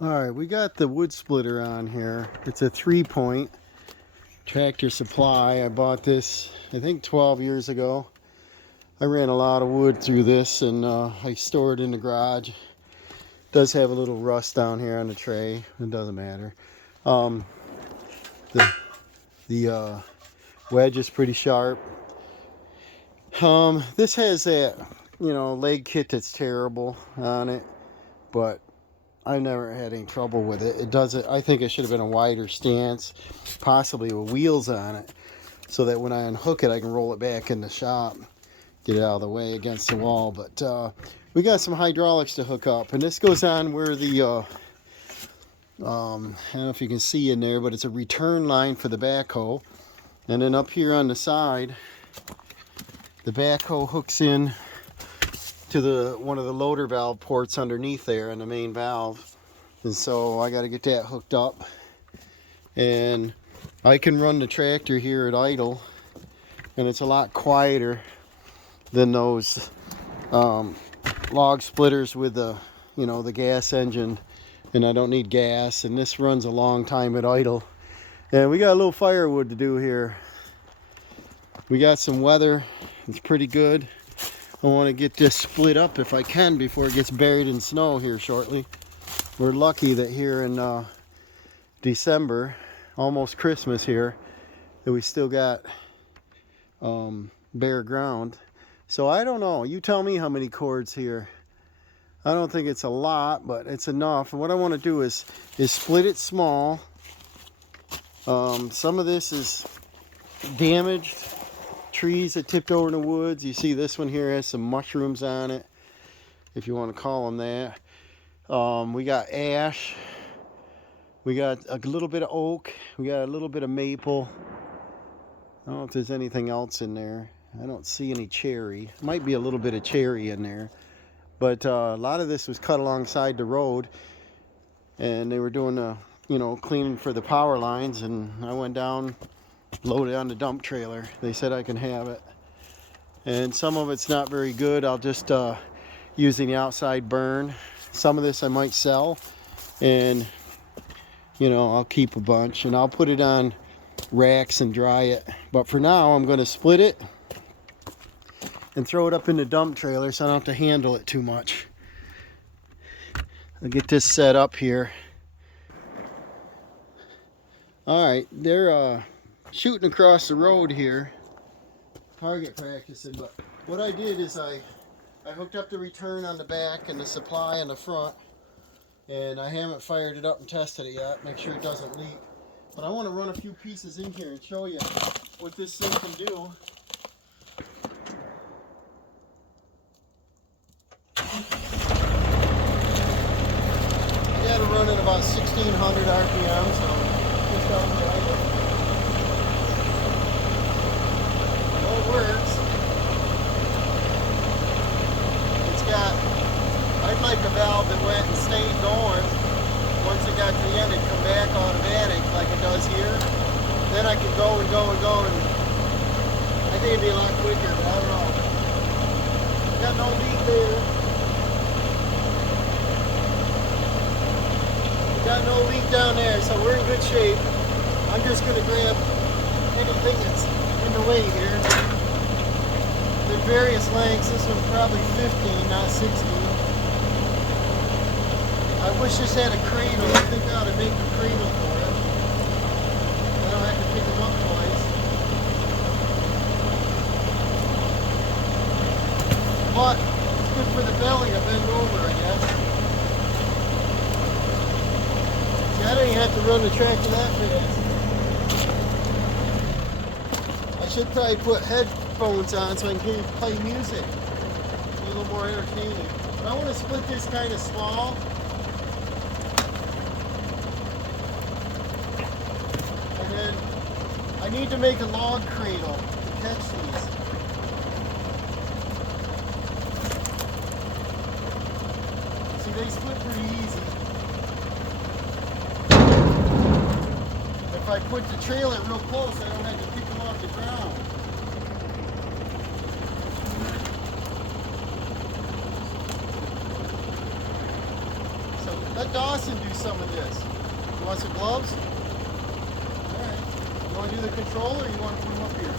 Alright, we got the wood splitter on here. It's a 3-point Tractor Supply. I bought this, I think 12 years ago. I ran a lot of wood through this and I store it in the garage. It does have a little rust down here on the tray. It doesn't matter. Um, the wedge is pretty sharp. This has that, leg kit that's terrible on it, but I've never had any trouble with it. It doesn't. I think it should have been a wider stance, possibly with wheels on it, so that when I unhook it, I can roll it back in the shop, get it out of the way against the wall. But we got some hydraulics to hook up, and this goes on where the I don't know if you can see in there, but it's a return line for the backhoe, and then up here on the side, the backhoe hooks in to one of the loader valve ports underneath there in the main valve. And so I got to get that hooked up, and I can run the tractor here at idle, and it's a lot quieter than those log splitters with the the gas engine, and I don't need gas, and this runs a long time at idle. And we got a little firewood to do here. We got some weather. It's pretty good. I want to get this split up if I can before it gets buried in snow here shortly. We're lucky that here in December, almost Christmas here, that we still got bare ground. So I don't know. You tell me how many cords here. I don't think it's a lot, but it's enough. And what I want to do is split it small. Some of this is damaged. Trees that tipped over in the woods. You see this one here has some mushrooms on it, if you want to call them that. We got ash, we got a little bit of oak, we got a little bit of maple. I don't know if there's anything else in there. I don't see any cherry. Might be a little bit of cherry in there, but a lot of this was cut alongside the road, and they were doing the cleaning for the power lines, and I went down, loaded on the dump trailer. They said I can have it, and some of it's not very good. I'll just using the outside burn. Some of this I might sell, and I'll keep a bunch, and I'll put it on racks and dry it. But for now, I'm going to split it and throw it up in the dump trailer so I don't have to handle it too much. I'll get this set up here. All right, they're shooting across the road here, target practicing. But what I did is I hooked up the return on the back and the supply on the front, and I haven't fired it up and tested it yet, make sure it doesn't leak. But I want to run a few pieces in here and show you what this thing can do. You got to run at about 1600 RPM, so just out the works. It's got, I'd like a valve that went and stayed going. Once it got to the end, it'd come back automatic like it does here. Then I could go and go and go, and I think it'd be a lot quicker, but I don't know. Got no leak there. Got no leak down there, so we're in good shape. I'm just going to grab anything that's in the way here. They're various lengths. This one's probably 15, not 16. I wish this had a cradle. I think I ought to make a cradle for it. I don't have to pick them up twice. But it's good for the belly to bend over, I guess. See, I didn't have to run the tractor that fast. I should probably put headphones on so I can play music. It's a little more entertaining. But I want to split this kind of small. And then I need to make a log cradle to catch these. See, they split pretty easy. If I put the trailer real close, I don't have to pick them off the ground. So let Dawson do some of this. You want some gloves? Alright. You want to do the controller or you want to put them up here?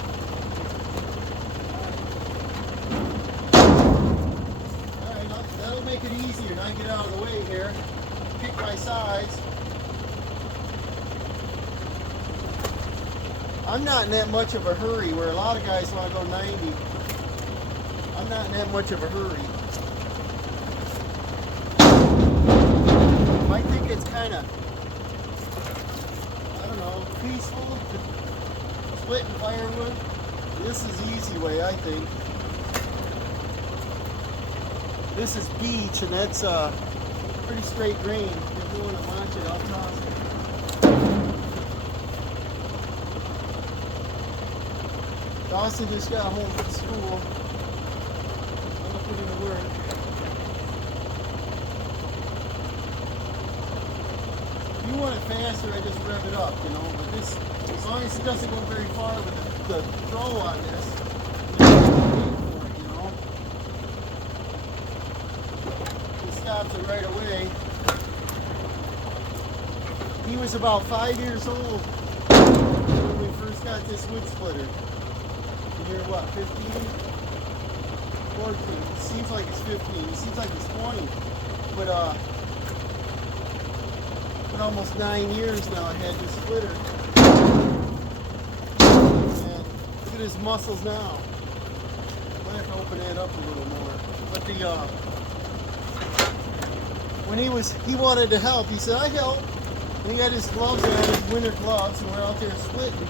Alright, that'll make it easier. Now get out of the way here. Pick my sides. I'm not in that much of a hurry where a lot of guys want to go 90. I'm not in that much of a hurry. I think it's kind of, I don't know, peaceful. Splitting firewood. This is the easy way, I think. This is beech, and that's pretty straight grain. If you want to watch it, I'll toss it. Dawson just got home from school. I'm gonna put him to work. If you want it faster, I just rev it up, you know. But this, as long as it doesn't go very far with the throw on this, you know. He stops it right away. He was about 5 years old when we first got this wood splitter. You're what, 15? 14. It seems like it's 15. It seems like it's 20. But almost 9 years now I had this splitter. And look at his muscles now. I might have to open that up a little more. But the when he wanted to help, he said, I help. And he got his gloves on, his winter gloves, and we're out there splitting.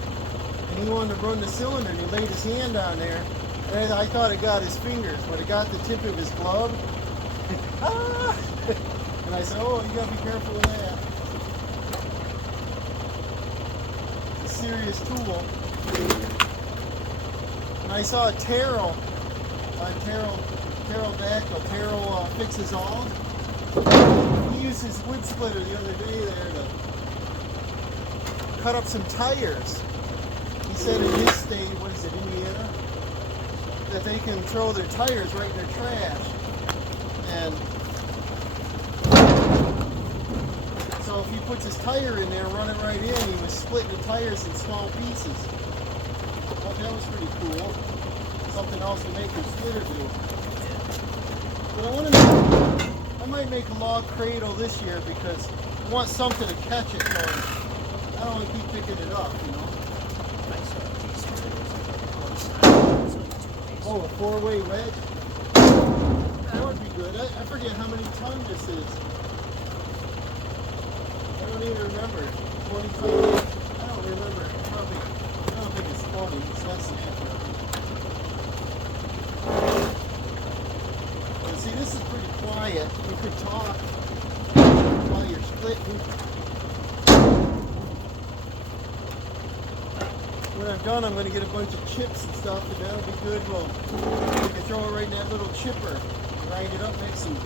And he wanted to run the cylinder, and he laid his hand on there, and I thought it got his fingers, but it got the tip of his glove. Ah! And I said, oh, you gotta be careful with that. It's a serious tool. And I saw Terrell on Terrell Dactyl. Terrell Fixes All. He used his wood splitter the other day there to cut up some tires. He said in his state, what is it, Indiana, that they can throw their tires right in their trash. And so if he puts his tire in there, run it right in, he was splitting the tires in small pieces. I thought that was pretty cool. Something else to make your splitter do. But I might make a log cradle this year because I want something to catch it, so I don't want to keep picking it up, you know. Oh, a 4-way wedge? That would be good. I forget how many tons this is. I don't even remember. 20 tons? I don't remember. I don't think it's 20. It's less than that. But see, this is pretty quiet. You could talk while you're splitting. When I'm done, I'm going to get a bunch of chips and stuff, and that'll be good. Well, we can throw it right in that little chipper, grind it up, make some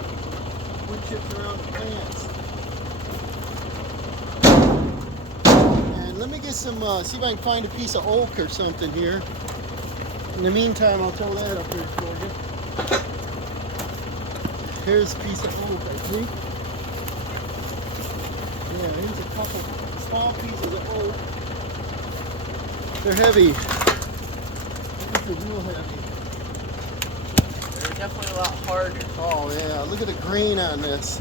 wood chips around the plants. And let me get some, see if I can find a piece of oak or something here. In the meantime, I'll throw that up here for you. Here's a piece of oak, I think. Yeah, here's a couple small pieces of oak. They're heavy. They're real heavy. They're definitely a lot harder. Oh yeah, look at the grain on this.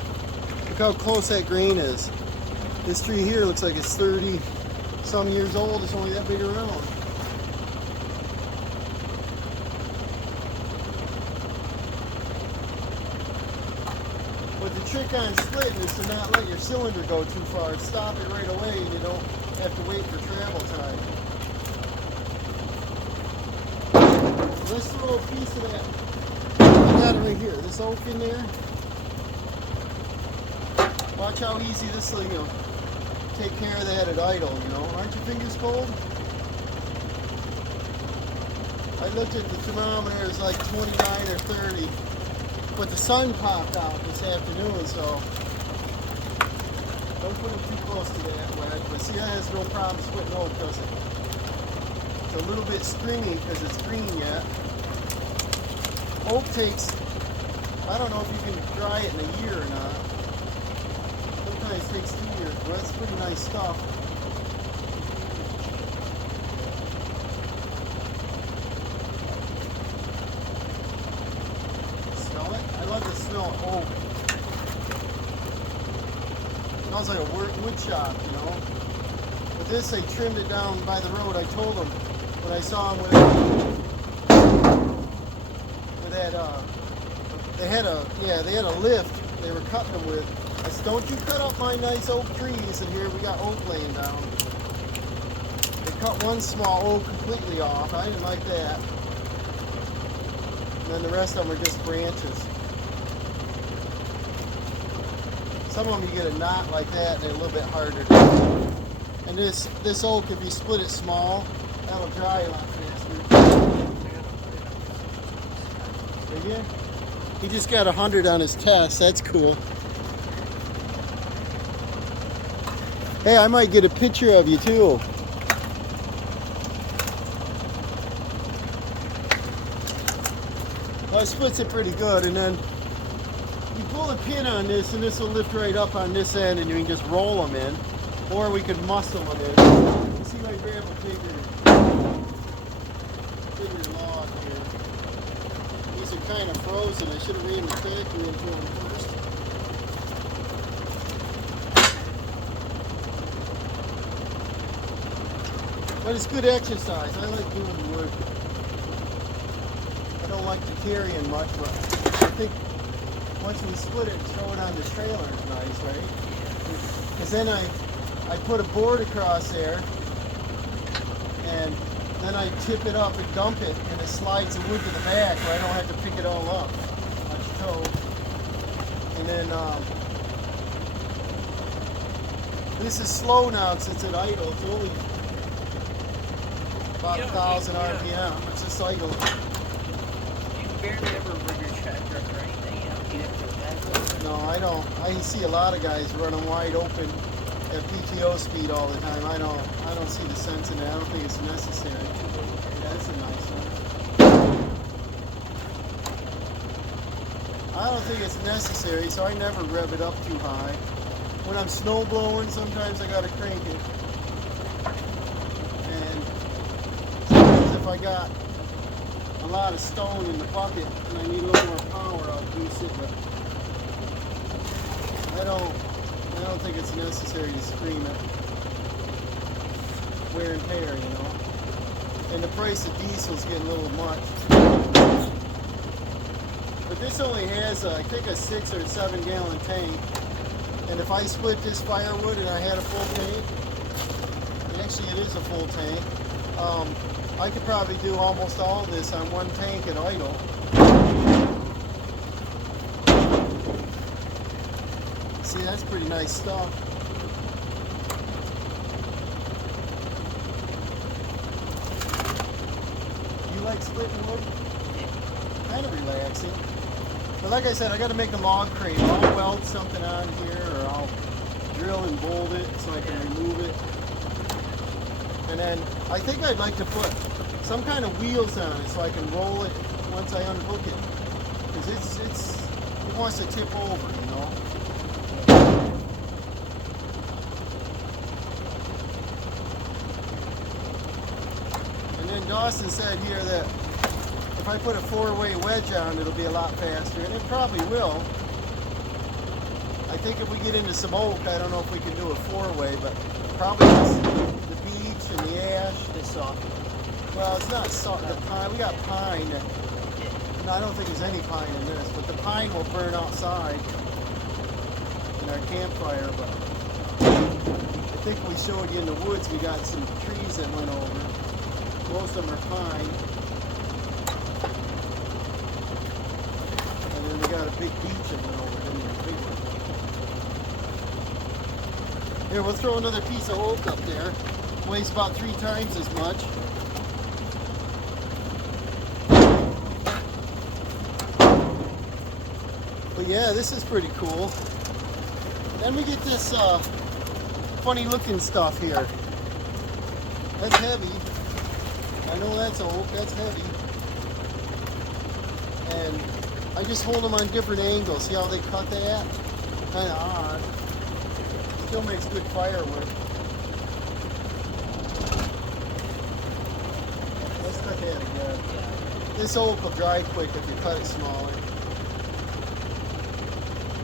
Look how close that grain is. This tree here looks like it's 30 some years old. It's only that big around. But the trick on splitting is to not let your cylinder go too far. Stop it right away and you don't have to wait for travel time. Let's throw a piece of that. I got it right here. This oak in there. Watch how easy this will, you know, take care of that at idle, you know. Aren't your fingers cold? I looked at the thermometer, it was like 29 or 30. But the sun popped out this afternoon, so don't put it too close to that wedge. But see, that has no problem splitting oak, does it? It's a little bit stringy because it's green yet. Oak takes, I don't know if you can dry it in a year or not. almost takes 2 years, but that's pretty nice stuff. Smell it? I love the smell of oak. It smells like a wood shop, you know. But this, they trimmed it down by the road. I told them when I saw them with that, they had a lift they were cutting them with. I said, don't you cut up my nice oak trees, and here we got oak laying down. They cut one small oak completely off. I didn't like that. And then the rest of them are just branches. Some of them you get a knot like that and they're a little bit harder to do. And this oak, if you split it small, that'll dry a lot faster. Yeah. He just got 100 on his test. That's cool. Hey, I might get a picture of you too. Well, it splits it pretty good, and then you pull a pin on this, and this will lift right up on this end, and you can just roll them in, or we could muscle them in. Let's see if I grab a bigger log here. These are kind of frozen. I should have ran the factory into them first. But it's good exercise. I like doing wood. I don't like to carry in much, but I think once we split it and throw it on the trailer is nice, right? Because then I put a board across there, and then I tip it up and dump it, and it slides the wood to the back where I don't have to pick it all up on toe. And then this is slow now since it's idle. It's only about 1,000 RPM. It's just idle. You barely ever run your tractor or anything, you know? You have to back. No, I don't. I see a lot of guys running wide open at PTO speed all the time. I don't see the sense in it. I don't think it's necessary. That's a nice one. I don't think it's necessary, so I never rev it up too high. When I'm snow blowing, sometimes I gotta crank it. And sometimes if I got a lot of stone in the bucket and I need a little more power, I'll boost it. But I don't think it's necessary to scream it. Wear and tear, you know. And the price of diesel's getting a little much. But this only has, I think, a 6 or 7 gallon tank. And if I split this firewood and I had a full tank, and actually it is a full tank, I could probably do almost all of this on one tank at idle. See, that's pretty nice stuff. You like splitting wood? Kind of relaxing. But like I said, I got to make a log crate. I'll weld something on here, or I'll drill and bolt it so I can remove it. And then I think I'd like to put some kind of wheels on it so I can roll it once I unhook it. Because it wants to tip over, you know. And then Dawson said here that if I put a 4-way wedge on, it'll be a lot faster, and it probably will. I think if we get into some oak, I don't know if we can do a 4-way, but probably just the beech and the ash. It's soft. Well, it's not soft. The pine, we got pine. No, I don't think there's any pine in this, but the pine will burn outside in our campfire. But I think we showed you in the woods, we got some trees that went over. Most of them are pine. And then we got a big beech that went over. Then a big one. Here, we'll throw another piece of oak up there. Weighs about 3 times as much. But yeah, this is pretty cool. Then we get this funny looking stuff here. That's heavy. I know that's oak, that's heavy. And I just hold them on different angles. See how they cut that? Kind of odd. Still makes good firewood. Let's cut that again. This oak will dry quick if you cut it smaller.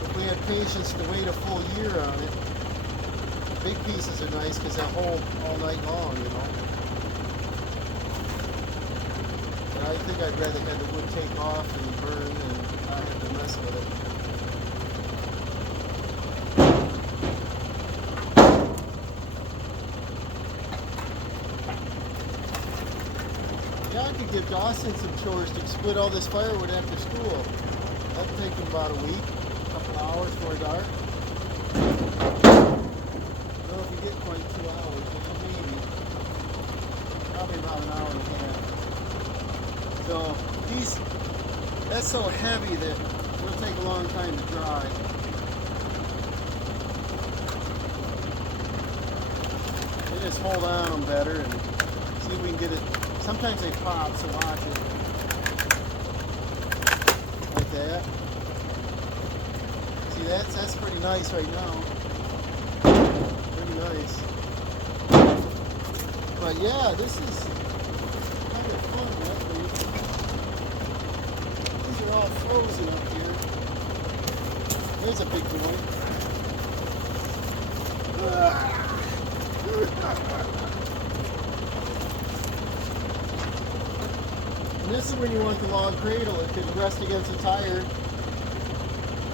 If we had patience to wait a full year on it, big pieces are nice because they hold all night long, you know. But I think I'd rather have the wood take off and burn and not have to mess with it. Yeah, I could give Dawson some chores to split all this firewood after school. That'd take him about a week, a couple hours before dark. I don't know if you get quite 2 hours, maybe. Probably about an hour and a half. So that's so heavy that it'll take a long time to dry. You just hold on them better and see if we can get it. Sometimes they pop, so watch it. Like that. See, that's pretty nice right now. Pretty nice. But yeah, this is kind of fun, luckily. These are all frozen up here. There's a big one. And this is when you want the log cradle. It could rest against a tire,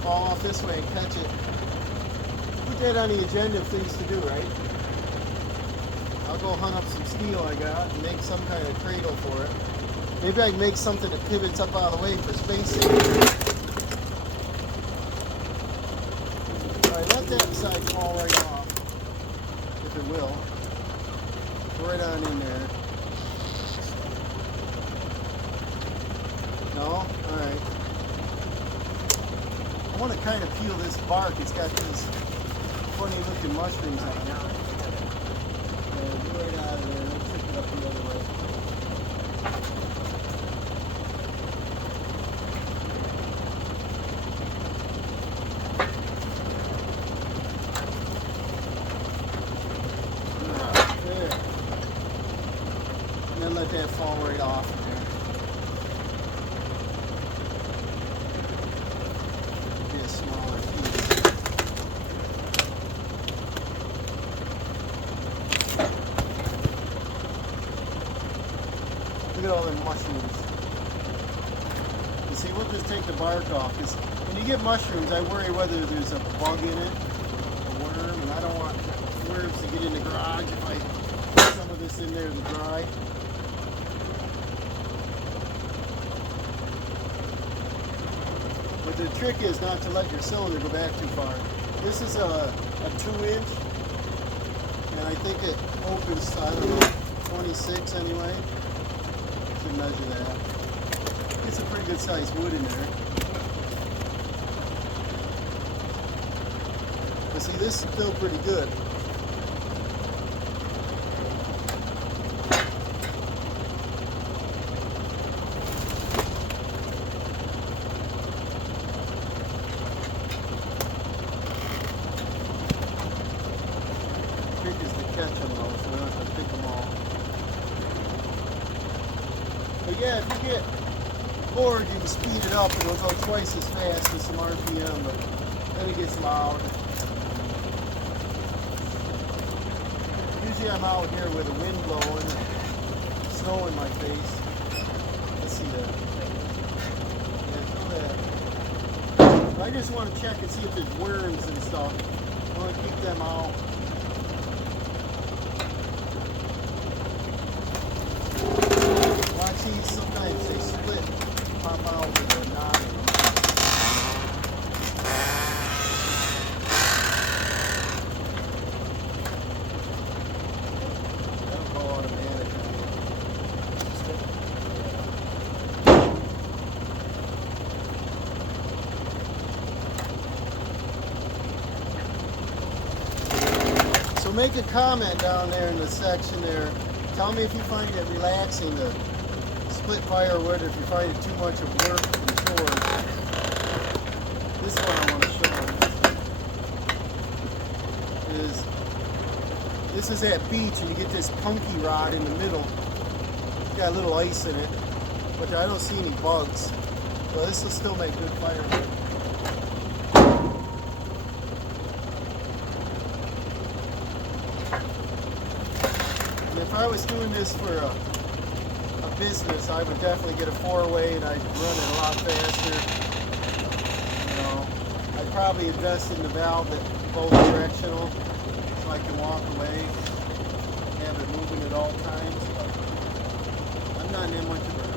fall off this way and catch it. Put that on the agenda of things to do, right? I'll go hunt up some steel I got and make some kind of cradle for it. Maybe I can make something that pivots up out of the way for spacing. Alright, let that side fall right off, if it will. Right on in there. No? Alright. I want to kind of peel this bark. It's got these funny looking mushrooms on it. And right out of there. Let's pick it up the other way. There. And then let that fall right off there. Look at all them mushrooms. You see, we'll just take the bark off. Because when you get mushrooms, I worry whether there's a bug in it, a worm, and I don't want worms to get in the garage if I put some of this in there to dry. But the trick is not to let your cylinder go back too far. This is a 2-inch, and I think it opens, I don't know, 26 anyway. Should measure that. It's a pretty good sized wood in there. But see, this is still pretty good. The trick is to catch them though, so we don't have to pick them all. But yeah, if you get bored, you can speed it up and it'll go twice as fast with some RPM, but then it gets loud. Usually I'm out here with the wind blowing and snow in my face. Let's see that. Yeah, feel that. I just want to check and see if there's worms and stuff. I want to keep them out. Watch these, sometimes they split, pop out with a knot in them. That'll go automatic. So make a comment down there in the section there. Tell me if you find it relaxing to split firewood, if you find it too much of work and chores. This is what I want to show you. is this is at beach, and you get this punky rod in the middle. It's got a little ice in it, but I don't see any bugs. So this will still make good firewood. And if I was doing this for a business, I would definitely get a 4-way, and I'd run it a lot faster. You know, I'd probably invest in the valve that both directional, so I can walk away, have it moving at all times. But I'm not in much of a hurry.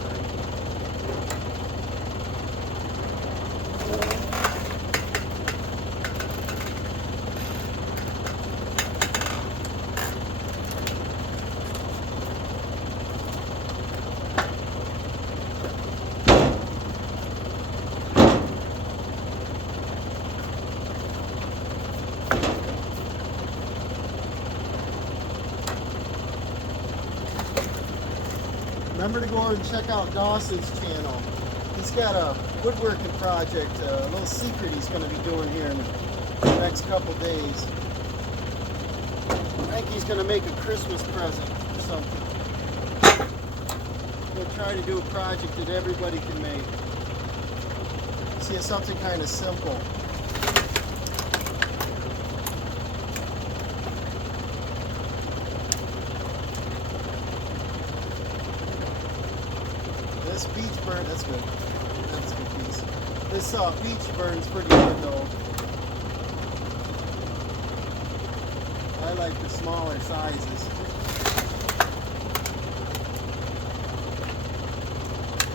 Remember to go and check out Dawson's channel. He's got a woodworking project, a little secret he's going to be doing here in the next couple days. I think he's going to make a Christmas present or something. He'll try to do a project that everybody can make. See, it's something kind of simple. This beach burn, that's good. That's a good piece. This beach burn's pretty good though. I like the smaller sizes.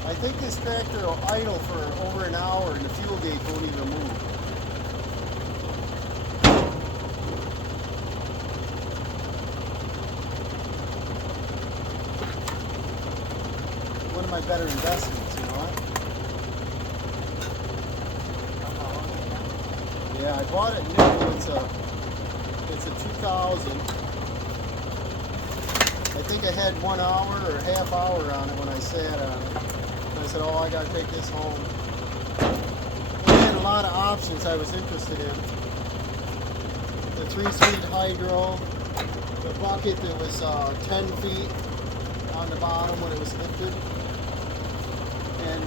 I think this tractor will idle for over an hour and the fuel gauge won't even move. One of my better investments, you know? Yeah, I bought it new. It's a 2000. I think I had 1 hour or half hour on it when I sat on it. And I said, oh, I gotta take this home. I had a lot of options I was interested in. The 3-speed hydro, the bucket that was 10 feet on the bottom when it was lifted. And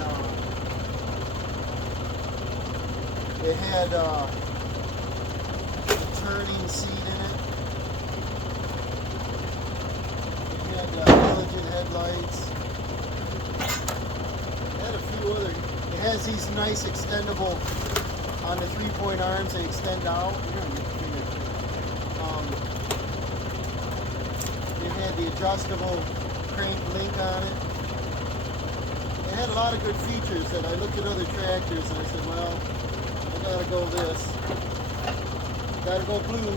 it had a turning seat in it. It had halogen headlights. It had a few other. It has these nice extendable on the 3-point arms. They extend out. It had the adjustable crank link on it. It had a lot of good features that I looked at other tractors and I said, well, I gotta go this. Gotta go blue.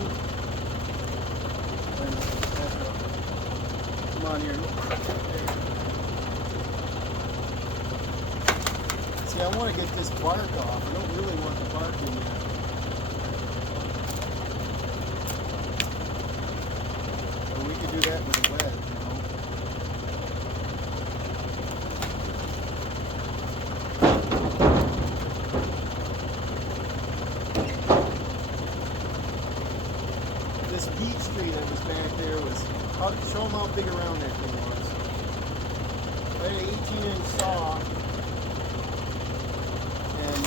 And, come on here. See, I want to get this bark off. I don't really want the bark in there. But we could do that with a wedge, you know. This beech tree that was back there was, I'll show them how big around that thing was. I had an 18-inch saw, and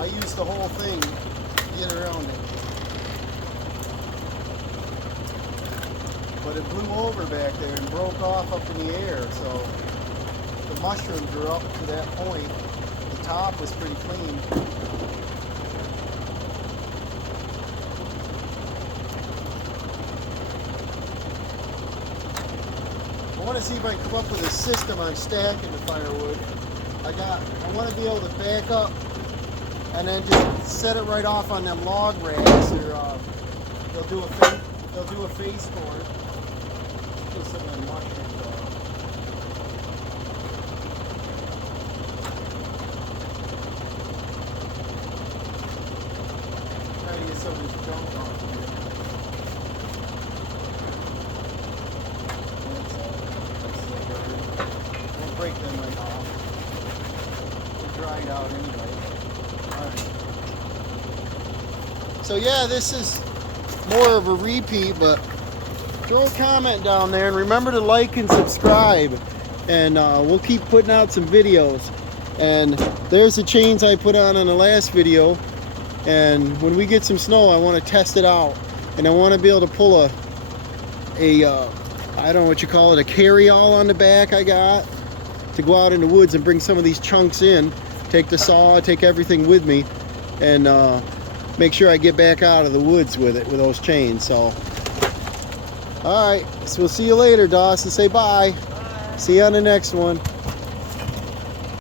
I used the whole thing to get around it. But it blew over back there and broke off up in the air, so the mushrooms were up to that point. The top was pretty clean. I want to see if I can come up with a system on stacking the firewood. I want to be able to back up and then just set it right off on them log racks, or they'll do a face for it. Put some of them mushrooms on. Try to get some of this junk off here. We'll break them right off. They're dried out anyway. Alright. So yeah, this is more of a repeat, but throw a comment down there and remember to like and subscribe, and we'll keep putting out some videos. And there's the chains I put on the last video, and when we get some snow I want to test it out, and I want to be able to pull a I don't know what you call it, a carry-all on the back I got to go out in the woods and bring some of these chunks in, take the saw, take everything with me, and make sure I get back out of the woods with it, with those chains. So alright, so we'll see you later, Dawson. Say bye. Bye. See you on the next one.